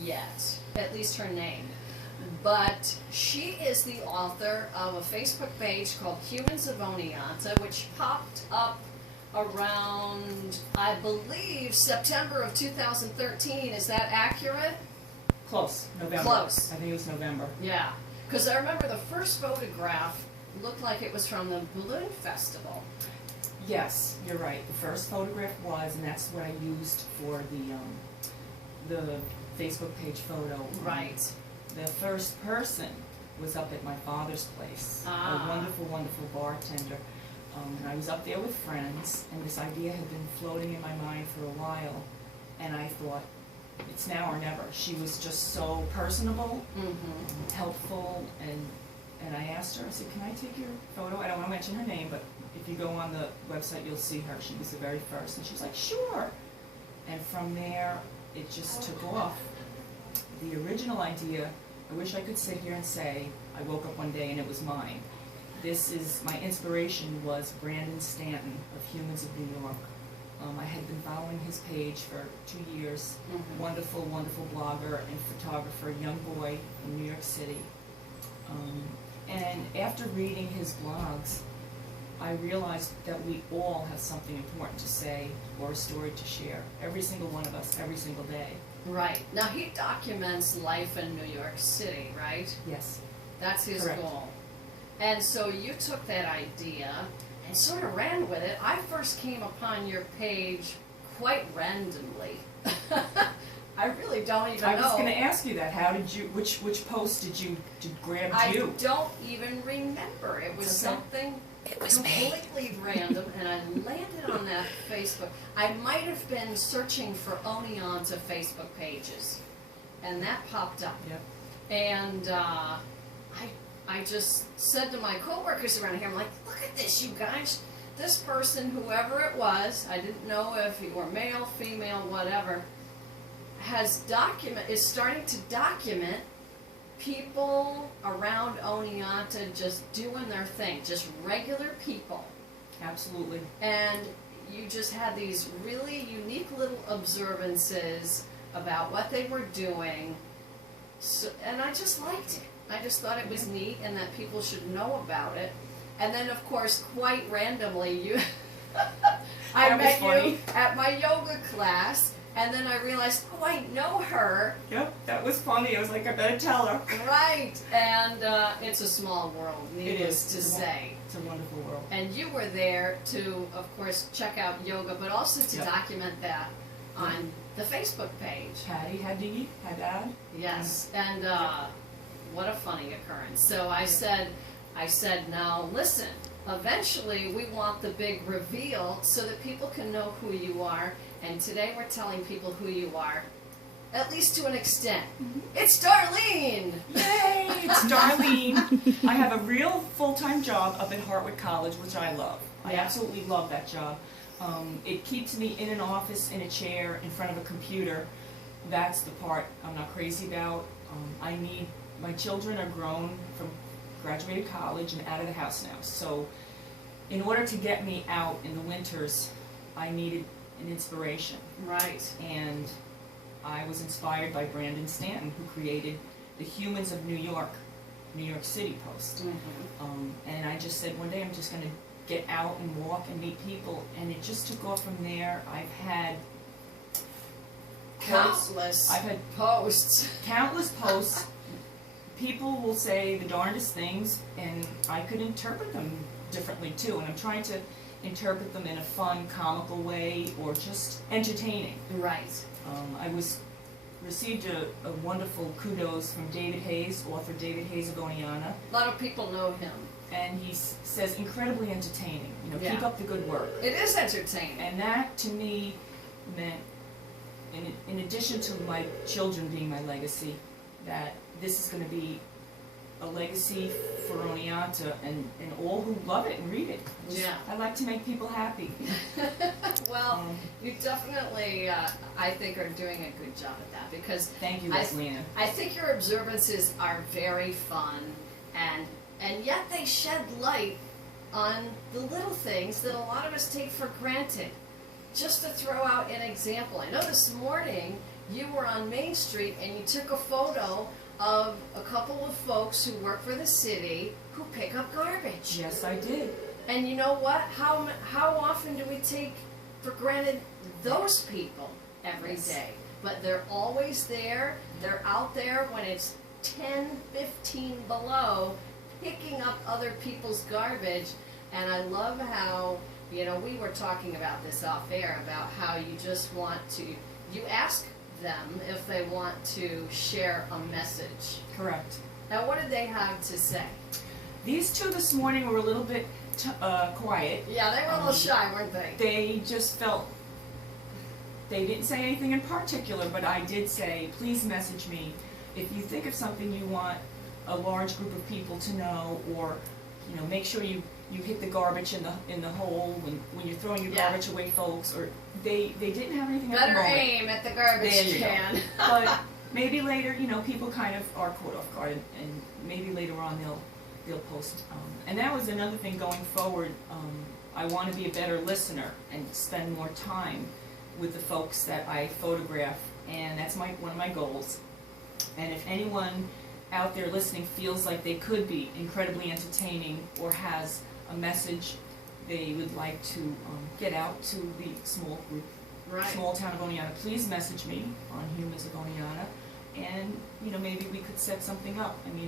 yet, at least her name. But she is the author of a Facebook page called Humans of Oneonta, which popped up around, I believe, September of 2013. Is that accurate? Close. November. Close. I think it was November. Yeah, because I remember the first photograph looked like it was from the balloon festival. Yes, you're right. The first photograph was, and that's what I used for the Facebook page photo. Right. The first person was up at my father's place, Ah. a wonderful, wonderful bartender. And I was up there with friends, and this idea had been floating in my mind for a while, and I thought, it's now or never. She was just so personable, helpful, and I asked her, I said, can I take your photo? I don't want to mention her name, but if you go on the website, you'll see her. She was the very first, and she's like, sure. And from there, it just took off. The original idea, I wish I could sit here and say, I woke up one day and it was mine. This is, my inspiration was Brandon Stanton of Humans of New York. I had been following his page for 2 years. Wonderful, wonderful blogger and photographer, young boy in New York City. And after reading his blogs, I realized that we all have something important to say or a story to share. Every single one of us, every single day. Right. Now he documents life in New York City, right? Yes. That's his Correct. goal. And so you took that idea and sort of ran with it. I first came upon your page quite randomly. I really don't even know. I was going to ask you that. How did you? Which post did grab you? I don't even remember. It was something completely random, and I landed on that Facebook. I might have been searching for Oneonta Facebook pages, and that popped up. Yep. And I just said to my coworkers around here, I'm like, look at this, you guys. This person, whoever it was, I didn't know if you were male, female, whatever, is starting to document people around Oneonta just doing their thing, just regular people. Absolutely. And you just had these really unique little observances about what they were doing, so, and I just liked it. I just thought it was neat and that people should know about it. And then, of course, quite randomly, you I met you at my yoga class, and then I realized, oh, I know her. Yep, that was funny. I was like, I better tell her. Right, and it's a small world, needless to say. It's a wonderful world. And you were there to, of course, check out yoga, but also to document that on the Facebook page. Patty Haddad. Yes, and what a funny occurrence. So I said, now listen, eventually we want the big reveal so that people can know who you are, and today we're telling people who you are, at least to an extent. It's Darlene! Yay! It's Darlene. I have a real full-time job up at Hartwood College, which I love. I absolutely love that job. It keeps me in an office, in a chair, in front of a computer. That's the part I'm not crazy about. My children are grown from graduated college and out of the house now. So in order to get me out in the winters, I needed an inspiration. Right. And I was inspired by Brandon Stanton, who created the Humans of New York City post. And I just said, one day I'm just going to get out and walk and meet people. And it just took off from there. I've had countless posts. Countless posts. People will say the darndest things, and I could interpret them differently too. And I'm trying to interpret them in a fun, comical way, or just entertaining. Right. I received a wonderful kudos from David Hayes, author David Hayes of Oneonta. A lot of people know him. And he says incredibly entertaining. You know, keep up the good work. It is entertaining. And that to me meant, in addition to my children being my legacy, that this is going to be a legacy for Oneonta and all who love it and read it. I like to make people happy. Well, you definitely, I think, are doing a good job at that, because thank you, Leslie Ann. I think your observances are very fun, and yet they shed light on the little things that a lot of us take for granted. Just to throw out an example, I know this morning you were on Main Street and you took a photo of a couple of folks who work for the city who pick up garbage. Yes, I did. And you know what? How often do we take for granted those people every Yes. day? But they're always there. They're out there when it's 10, 15 below, picking up other people's garbage. And I love how, you know, we were talking about this off air, about how you just want to, you ask them if they want to share a message. Correct. Now, what did they have to say? These two this morning were a little bit quiet. Yeah, they were a little shy, weren't they? They just felt, they didn't say anything in particular, but I did say, please message me if you think of something you want a large group of people to know, or, you know, make sure you hit the garbage in the hole when you're throwing your Yeah. garbage away, folks. Or they didn't have anything at the Better moment. aim at the garbage There you go. can. But maybe later, you know, people kind of are caught off guard, and maybe later on they'll post. And that was another thing going forward. I want to be a better listener and spend more time with the folks that I photograph, and that's one of my goals. And if anyone out there listening feels like they could be incredibly entertaining or has a message they would like to get out to the small group, Right. small town of Oneonta, please message me on Humans of Oneonta, and, you know, maybe we could set something up. I mean,